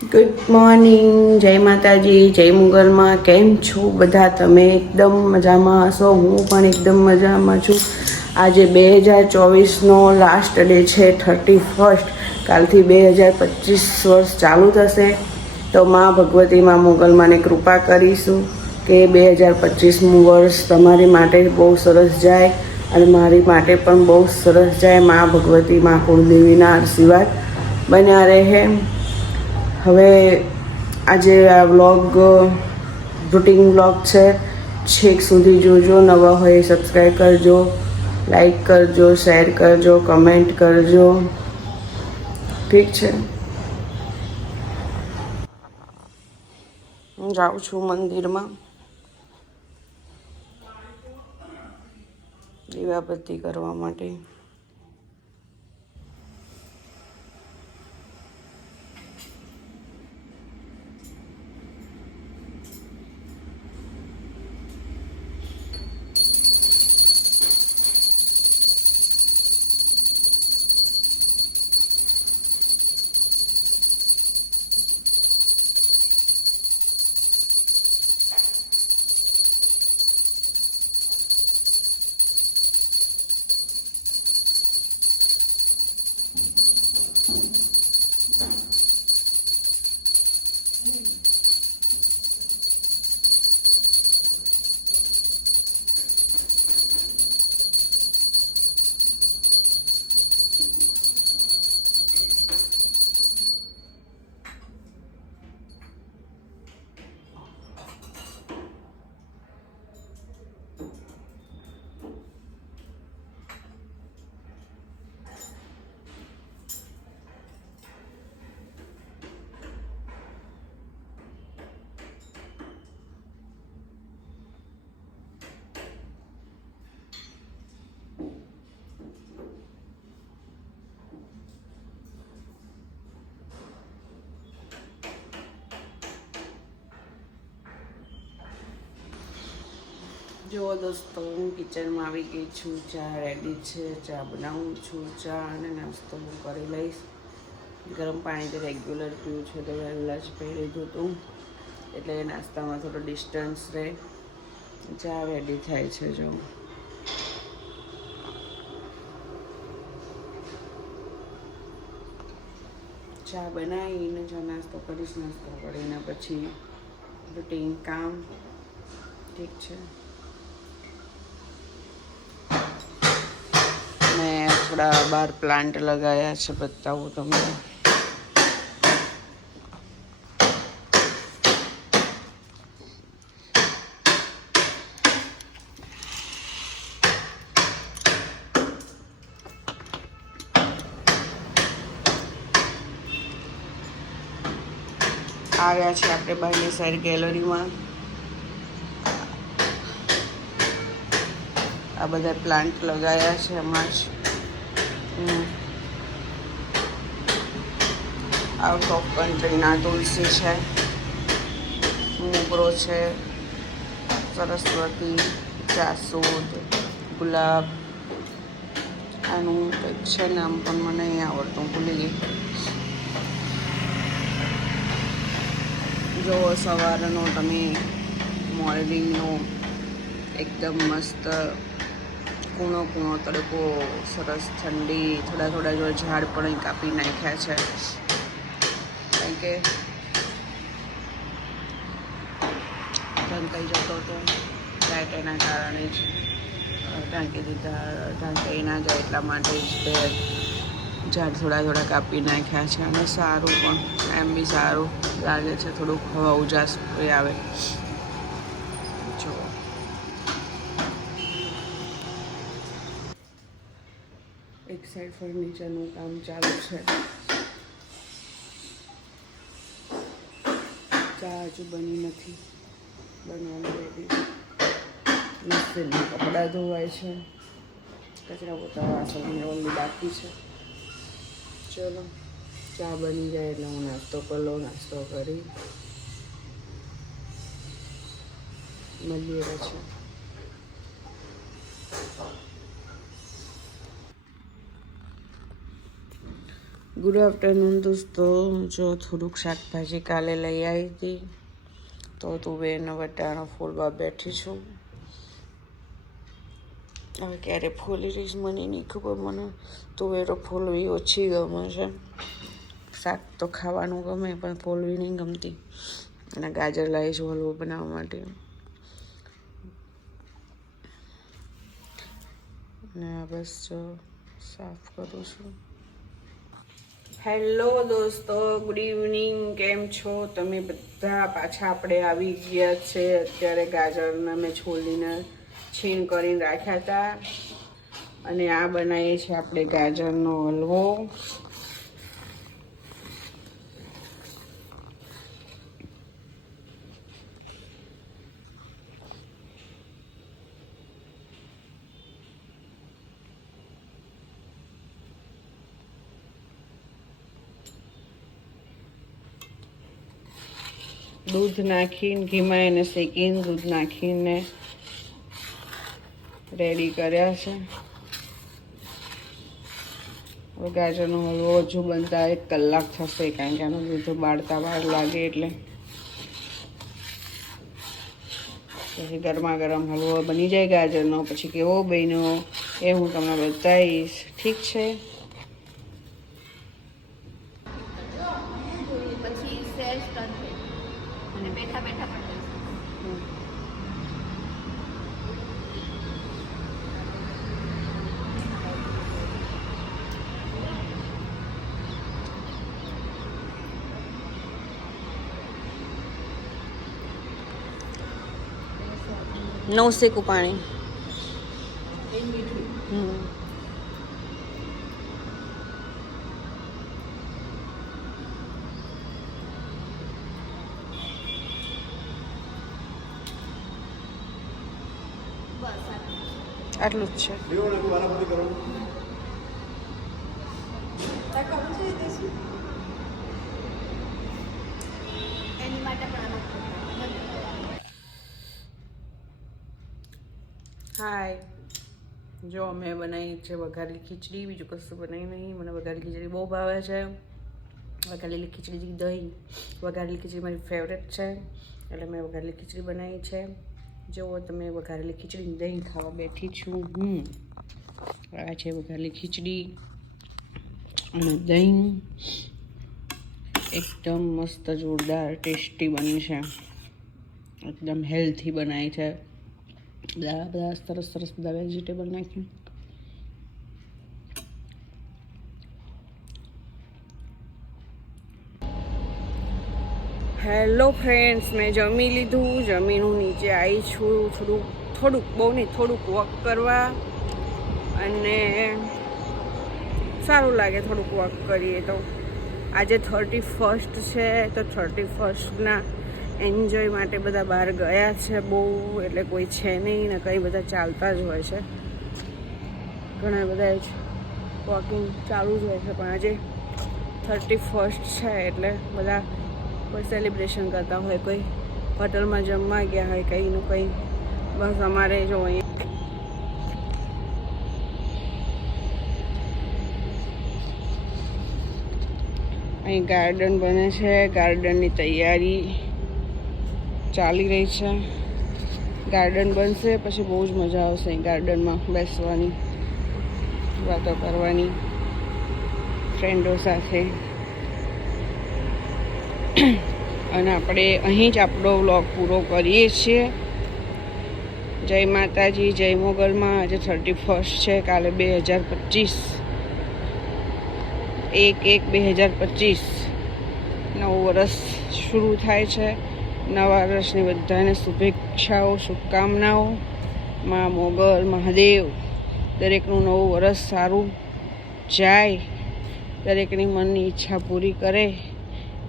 Good morning, જય માતાજી, જય મુગલમાં. કેમ છો બધા? તમે એકદમ મજામાં હશો. હું પણ એકદમ મજામાં છું. આજે 2024નો લાસ્ટ ડે છે, 31st. કાલથી 2025 વર્ષ ચાલુ થશે. તો માં ભગવતી માં મુગલમાંને કૃપા કરીશું કે 2025મું વર્ષ તમારી માટે બહુ સરસ જાય અને મારી માટે પણ બહુ સરસ જાય. માં ભગવતી માં કુળદેવીના આશીર્વાદ બન્યા રહે. હવે આજે આ વ્લોગ રૂટિન વ્લોગ છે, છેક સુધી જોજો. નવા હોય સબસ્ક્રાઈબ કરજો, લાઈક કરજો, શેર કરજો, કમેન્ટ કરજો. ઠીક છે. હું જાઉં છું મંદિરમાં દીવાબત્તી કરવા માટે. જો દોસ્તો, હું કિચનમાં આવી ગઈ છું. ચા રેડી છે, ચા બનાવું છું. ચા અને નાસ્તો હું કરી લઈશ. ગરમ પાણી તો રેગ્યુલર પીવું છે, તો વહેલા જ પી લીધું હતું, એટલે નાસ્તામાં થોડો ડિસ્ટન્સ રહે. ચા રેડી થાય છે. જો ચા બનાવીને ચા નાસ્તો કરીશ. નાસ્તો કરીને પછી રૂટીન કામ. ઠીક છે. મેં થોડા બહાર પ્લાન્ટ લગાવ્યા છે, બતાવું તમને. આવ્યા છે આપણે બહારની સાઈડ ગેલેરીમાં. આ બધા પ્લાન્ટ લગાવ્યા છે હમણાં જ. આઉટ ઓફ કન્ટ્રીના તુલસી છે, મોગરો છે, સરસ્વતી, જાસૂદ, ગુલાબ. આનું કંઈક છે નામ પણ મને નહીં આવડતું, ભૂલી ગઈ. જો સવારનો તમે મોર્નિંગનો એકદમ મસ્ત કૂણો કૂણો તડકો, સરસ ઠંડી. થોડા થોડા જો ઝાડ પણ અહીં કાપી નાખ્યા છે, કારણ કે ઢંકાઈ જતો હતો લાઇટ, એના કારણે જ ઢાંકી દીધા. ઢાંકાઈ ના જાય એટલા માટે જ તે ઝાડ થોડા થોડા કાપી નાખ્યા છે. અને સારું પણ, એમ બી સારું લાગે છે, થોડુંક હવા ઉજાસ આવે. જો એક સાઈડ ફર્નિચરનું કામ ચાલુ છે. ચા હજુ બની નથી, બનવાનું રેડી. મિસ્ત્રીના કપડાં ધોવાય છે, કચરા પોતા વાસણ ઓલી બાકી છે. ચલો, ચા બની જાય એટલે હું નાસ્તો કરી લઉં. નાસ્તો કરી મળીએ પછી. ગુડ આફ્ટરનૂન દોસ્તો. જો થોડુંક શાકભાજી કાલે લઈ આવી હતી તો તુવેરનો વટાણો ફોલવા બેઠી છું. હવે ક્યારે ફોલી રહીશ મને નહીં ખબર. મને તુવેરો ફોલવી ઓછી ગમે છે. શાક તો ખાવાનું ગમે પણ ફોલવી નહીં ગમતી. અને ગાજર લાવીશું હલવો બનાવવા માટે. અને બસ જો સાફ કરું છું. હેલો દોસ્તો, ગુડ ઇવનિંગ. કેમ છો તમે બધા? પાછા આપણે આવી ગયા છે. અત્યારે ગાજરના મેં છોલીને છીણ કરીને રાખ્યા હતા અને આ બનાવીએ છીએ આપણે ગાજરનો હલવો. દૂધ નાખીને ઘીમાં એને શેકીને દૂધ નાખીને રેડી કર્યા છે. હવે ગાજરનો હલવો હજુ બનતા 1 કલાક થશે, કારણ કે આનું દૂધ બાળતા વાર લાગે. એટલે પછી ગરમા ગરમ હલવો બની જાય ગાજરનો. પછી કેવો બન્યો એ હું તમને બતાવીશ. ઠીક છે? પછી સેજ કરશે અને બેઠા બેઠા પણ નવસેકું પાણી. આટલું જ છે. એની માટે પણ હાય, જો મેં બનાવી છે વઘારેલી ખીચડી. બીજું કશું બનાવી નહીં. મને વઘારેલી ખીચડી બહુ ભાવે છે. વઘારેલી ખીચડી, દહીં. વઘારેલી ખીચડી મારી ફેવરેટ છે, એટલે મેં વઘારેલી ખીચડી બનાવી છે. જુઓ તમે, વઘારેલી ખીચડી દહીં ખાવા બેઠી છું. આ છે વઘારેલી ખીચડી અને દહીં. એકદમ મસ્ત જોરદાર ટેસ્ટી બની છે. એકદમ હેલ્થી બનાવી છે. બધા સરસ સરસ બધા વેજીટેબલ નાખ્યું. હેલો ફ્રેન્ડ્સ, મેં જમી લીધું. જમીને હું નીચે આવી છું. થોડુંક બહુ નહીં, થોડુંક વોક કરવા. અને સારું લાગે થોડુંક વોક કરીએ તો. આજે 31st છે, તો 31stના એન્જોય માટે બધા બહાર ગયા છે બહુ. એટલે કોઈ છે નહીં ને, કંઈ બધા ચાલતા જ હોય છે. ઘણા બધા જ વોકિંગ ચાલુ જ હોય છે. પણ આજે 31st છે એટલે બધા કોઈ સેલિબ્રેશન કરતા હોય, કોઈ હોટલમાં જમવા ગયા હોય, કંઈનું કંઈ. બસ અમારે જો અહીં ગાર્ડન બને છે. ગાર્ડનની તૈયારી ચાલી રહી છે. ગાર્ડન બનશે પછી બહુ જ મજા આવશે અહીં ગાર્ડનમાં બેસવાની, વાતો કરવાની ફ્રેન્ડો સાથે. અને આપણે અહીં જ આપણો વ્લોગ પૂરો કરીએ છીએ. જય માતાજી, જય મોગલમાં. આજે 31st છે, કાલે 2025, 1/1/2025 નવું વર્ષ શરૂ થાય છે. નવા વર્ષની બધાને શુભેચ્છાઓ, શુભકામનાઓ. મા મોગલ, મહાદેવ દરેકનું નવું વર્ષ સારું જાય, દરેકની મનની ઈચ્છા પૂરી કરે,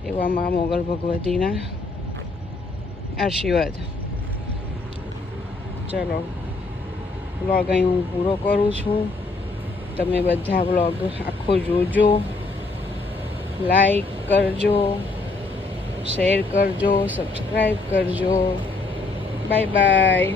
એવા મા મોગલ ભગવતીના આશીર્વાદ. ચલો, વ્લોગ અહીં હું પૂરો કરું છું. તમે બધા વ્લોગ આખો જોજો, લાઈક કરજો, શેર કરજો, સબસ્ક્રાઈબ કરજો. Bye bye.